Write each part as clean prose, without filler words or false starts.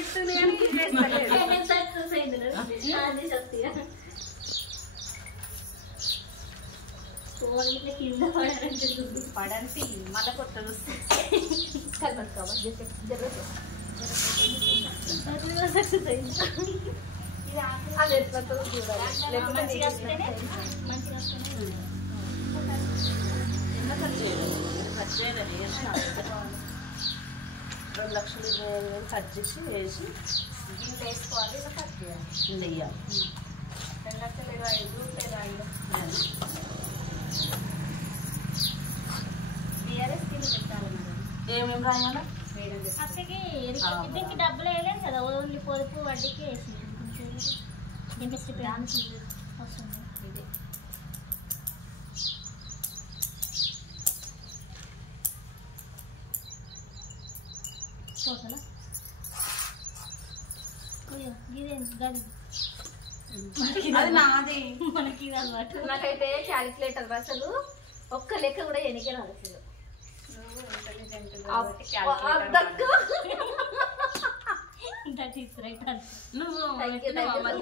ఇస్తుంది కానీ చేస్తలేదు కింద పడంతి మళ్ళీ కొత్తది వస్తుంది అది ఎట్లా చూడాలి మంచిగా $2,20,000 కట్ చేసి వేసి ఇంత వేసుకోవాలి ఇలా కట్ చేయాలి కింద వేయాలి. 2,25,000 టీఆర్ఎస్ కింద పెట్టాలి మేడం. ఏమేమి రాయాలా? మేడం అక్కడికి దీనికి డబ్బులు వేయలేదు కదా, ఓన్లీ పొదుపు వడ్డీకి వేసింది. దానికి వస్తుంది ఇదే టోటలా ఇదేం గది అది నాది. మనకి ఇది అలవాటు. నాకైతే క్యాలిక్యులేటర్ అసలు ఒక్క లెక్క కూడా ఎనికే రాదు అసలు. That is right answer. నువ్వు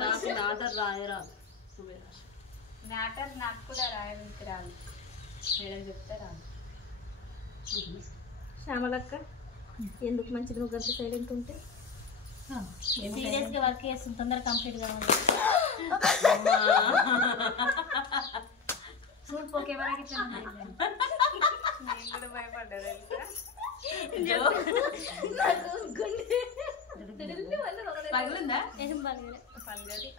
నాకు ఆధార్ రాయరా? మ్యాటర్ నాకు కూడా రాయడానికి రాదు, మేడం చెప్తే రాదు. శ్యామలక్క ఎందుకు మంచిది నువ్వు గంట సైలెంట్ ఉంటే? సీరియస్ గా వర్క్ చేస్తుంది, తొందరగా కంప్లీట్ కావాలి. చూడు పోకే వరకు నేను కూడా భయపడ్డా పగిలిందా? ఏం బాగా పల్లెది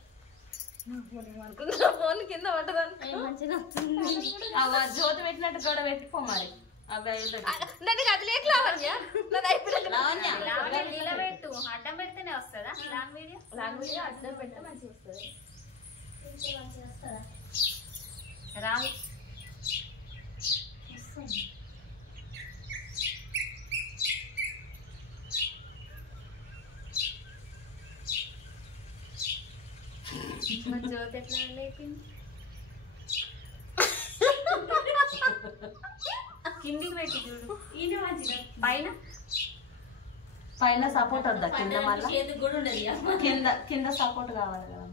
ఫోన్ కింద పట్టదాన్ని మంచిగా వస్తుంది. జ్యోతి పెట్టినట్టు కూడా పెట్టుకో మరి. అవి నిలబెట్టు, అడ్డం పెడితేనే వస్తుందా లాంగ్ వీడియో? లాంగ్ వీడియో అడ్డం పెడితే మంచిగా వస్తుంది. రాదు జ్యోతి ఎట్లా లేపింది? కిందికి పెట్టి చూడు, ఇది మంచిగా పైన పైన సపోర్ట్ వద్దా? కింద మళ్ళీ కూడా ఉండదు. కింద సపోర్ట్ కావాలి కదా.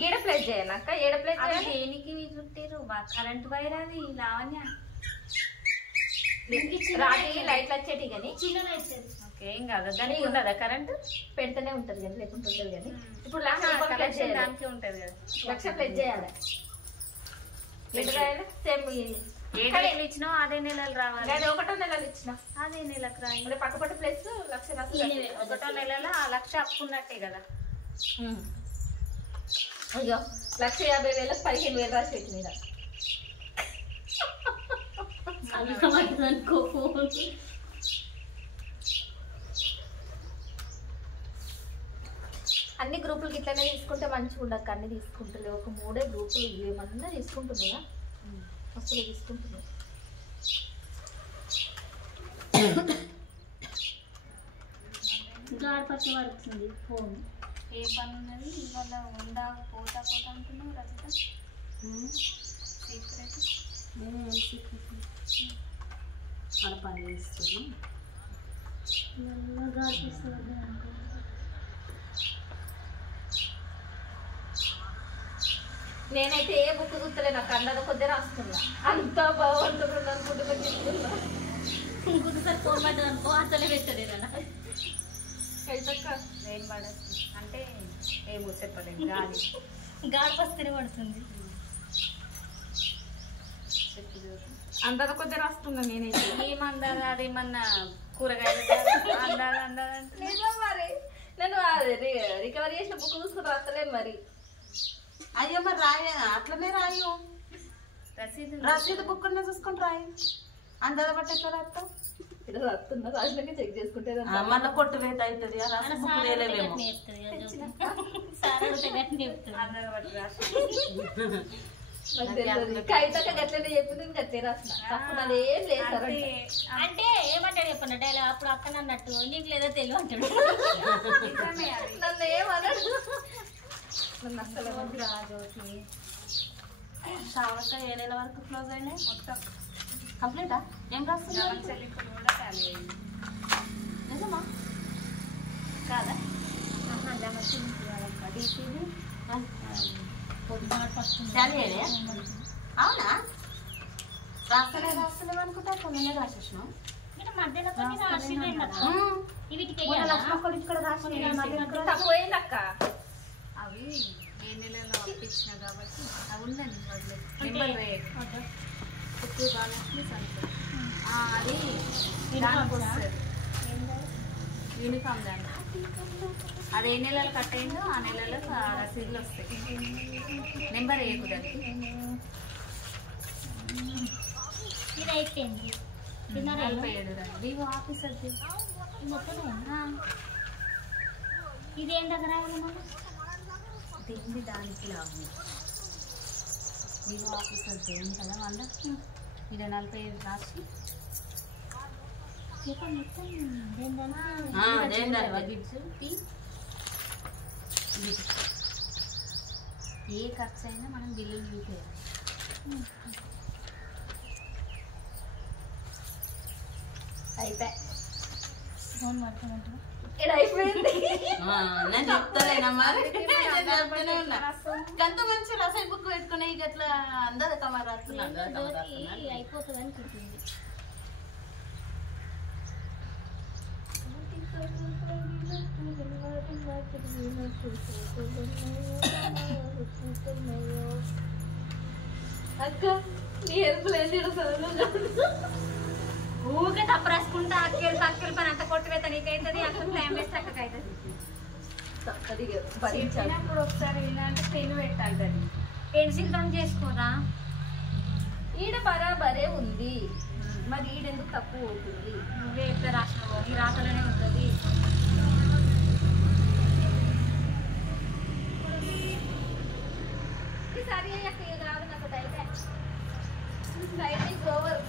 గీడ ప్లేస్ చేయాలక్క, ఏడ ప్లేస్ దేనికి చుట్టారు? కరెంట్ వైర్ అది లావణ్య రాగి లైట్లు వచ్చేటి కానీ చిన్న లైట్ ఓకే ఏం కాదు. దానికి ఉండదా కరెంట్? పెడితేనే ఉంటది కానీ లేకుంటే ఉంటుంది కానీ. ఇప్పుడు దానికి ఉంటది కదా. 1,00,000 ప్లస్ చేయాలి. సేమ్ ఏ నెలలు ఇచ్చినా అదే నెలలు రావాలి. నేను 1వ నెలలు ఇచ్చిన అదే నెలకు రాయి. పక్కపట్టు ప్లస్ 1,00,000 1వ నెలలో 1,00,000 అప్పున్నట్టే కదా. అయ్యో 1,50,000 15,000 రాసి పెట్టి మీద అనుకో. అన్ని గ్రూపులకి ఇట్లనే తీసుకుంటే మంచిగా ఉండక అన్ని తీసుకుంటలే. ఒక 3 గ్రూపులు ఏమన్నా తీసుకుంటున్నాయా? అసలు తీసుకుంటున్నాయి. గాడిపట్టి పడుతుంది ఫోన్. ఏ పని ఉన్నది ఇవాళ? ఉందా పోతా పోతా అంటున్నావు రజిత? సీక్రెట్ మన పని చేస్తుంది. నేనైతే ఏ బుక్ చూస్తలే, నాకు అన్నది కొద్దిగా రాస్తున్నా. అంత బాగుంటుంది అనుకుంటున్నా. ఇంకొకసారి ఫోన్ పడ్డది అనుకో అసలే పెట్టలేదు ఏం పడదు అంటే ఏమో చెప్పలేదు. గాలి గాడి వస్తేనే పడుతుంది. అందర కొద్దిగా రాస్తున్నా నేనైతే. ఏమందాలి? అదేమన్నా కూరగాయలు అందాలి అందాలి అంటే మరి నేను రికవరీ చేసిన బుక్ చూసుకుని రాస్తలేను మరి. అయ్యో మరి రాయ అట్లనే రాయు. రసీదు బుక్ చూసుకుని రాయి. అందర బట్టి ఎక్కడ రాస్తావు? ఇక్కడ రాస్తున్నా, రాసినాక చెక్ చేసుకుంటే మళ్ళీ కొట్టు వేత అవుతుంది. బుక్ వేయలేమేమో. అందరూ బట్టి రాసి కవితక గట్లనే చెప్పింది, గట్లే రాసిన. తప్పు నాది ఏం లేదు సార్ అంటే ఏమంటాడు చెప్పండి డైలాగ్ అప్పుడు అక్కడ అన్నట్టు నీకు లేదా తెలియ అంటాడు. నన్ను ఏమన్నాడు? నన్ను అసలు శ్రావణ ఏ నెల వరకు క్లోజ్ అయినాయి? మొత్తం కంప్లీటా? ఏం రాస్తున్నా? ఇప్పుడు కూడా ఖాళీ అయింది. మొన్ననే రాసేసినాం. ఇక మధ్యలో కొన్ని రాసిండ్రు అక్క. వీటికి తక్కువైంది అక్క. అవి ఏ నెలలో అప్పించిన కాబట్టి అవి ఉందండి నెంబర్ ఎక్కువ బాలక్ష్మి సంఖ్య అది దానికి వస్తుంది యూనిఫామ్ దాన్ని. అది ఏ నెలలో కట్ అయిందో ఆ నెలలో రసీదులు వస్తాయి. నెంబర్ వేయకు దానికి. ఇది అయిపోయింది. 47 రండి వివో ఆఫీసర్ ఇది ఏం దగ్గర రావాలి మనం తిండి దానికి లాభం. వివో ఆఫీసర్ ఏం కదా వాళ్ళ ఇది 47 రాసి ఏ ఖర్చు అయినా మనం బిల్లులు చూపేయాలి. అయిపోయి ఫోన్ పడుతుందంట ఇక్కడ అయిపోయింది. నేను చెప్తానేనా మరి చెప్తానే ఉన్నా. గంత మంచి రసాయి బుక్ పెట్టుకునే ఇక ఎట్లా అందరు కమర్ రాస్తున్నాను అయిపోతుంది అనిపించింది. అక్క నీ హెల్ప్ లేదు. ఊకే తప్పు రాసుకుంటా అక్కలు తక్కలు పని అంత కొట్టివేత నీకైతుంది. అక్కడ టైం వేస్ట్ అక్కడికి అవుతుంది. చెప్పినప్పుడు ఒకసారి ఇలాంటి పెన్ పెట్టాలి. దాన్ని పెన్సిల్ తో చేసుకోరా. ఈడ బరాబరే ఉంది మరి ఈడెందుకు తక్కువ అవుతుంది? నువ్వే ఎట్లా రాసినావు ఈ రాతలోనే ఉంటుంది. సరే అక్క ఇది రాదు నాకు డైట్ ఓవర్.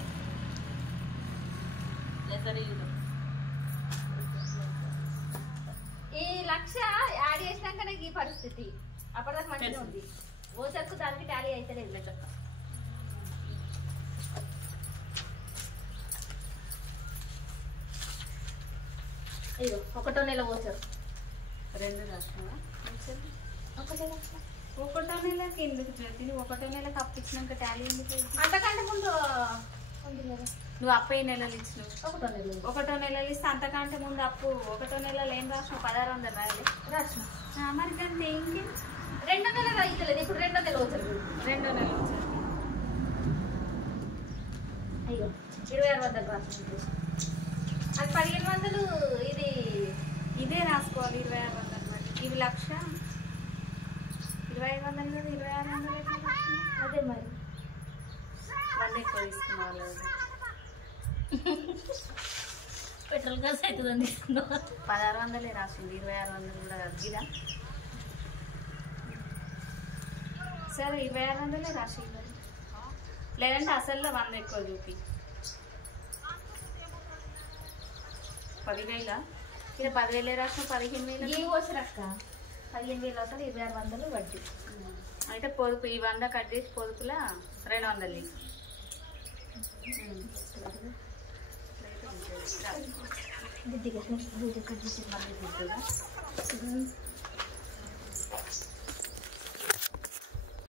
ఈ లక్ష యాడ్ చేసినాక నాకు ఈ పరిస్థితి అప్పటిదాకా మంచిగా ఉంది. ఓ చెక్కు దానికి టాలీ అయితే లేదు చెక్క. అయ్యో 1వ నెల ఓచర్ 2 రాసినావా? ఒకటే లక్ష 1వ నెలకి ఎందుకు జ్యోతి? 1వ నెలకి అప్పించినాక టాలీ ఎందుకు? అంతకంటే ముందు ఉంది కదా నువ్వు అప్పు ఏ నెలలు ఇచ్చినావు? 1వ నెల 1వ నెలలు ఇస్తే అంతకంటే ముందు అప్పు 1వ నెలలో ఏం రాసినావు? 1600 రాయాలి. రాసిన మరి కానీ ఇంకే 2వ నెల రైతులేదు. ఇప్పుడు 2వ నెల ఓచర్ 2వ నెల వచ్చారు. అయ్యో 2600 రాసిన అది 1500. ఇది ఇదే రాసుకోవాలి 2600 మరి. ఇవి 1,00,000 2500 కదా 2600 అదే మరి 100 ఎక్కువ తీసుకున్నావు. పెట్రోల్ ఖర్చు అవుతుందని తీసుకున్నావు. 1600 రాసింది 2600 కూడా తగ్గిదా? సరే 2600 రాసింది. లేదంటే అసలు 100 ఎక్కువ చూపి. 10,000 ఇక 10,000 రాసిన 15,000 ఏ ఓచర్ అక్క 15,000 అవుతుంది. 2600 వడ్డీ. అయితే పొదుపు ఈ 100 కట్ చేసి పొదుపులా 200. దిద్దిగా కట్ చేసి మళ్ళీ దిద్దుగా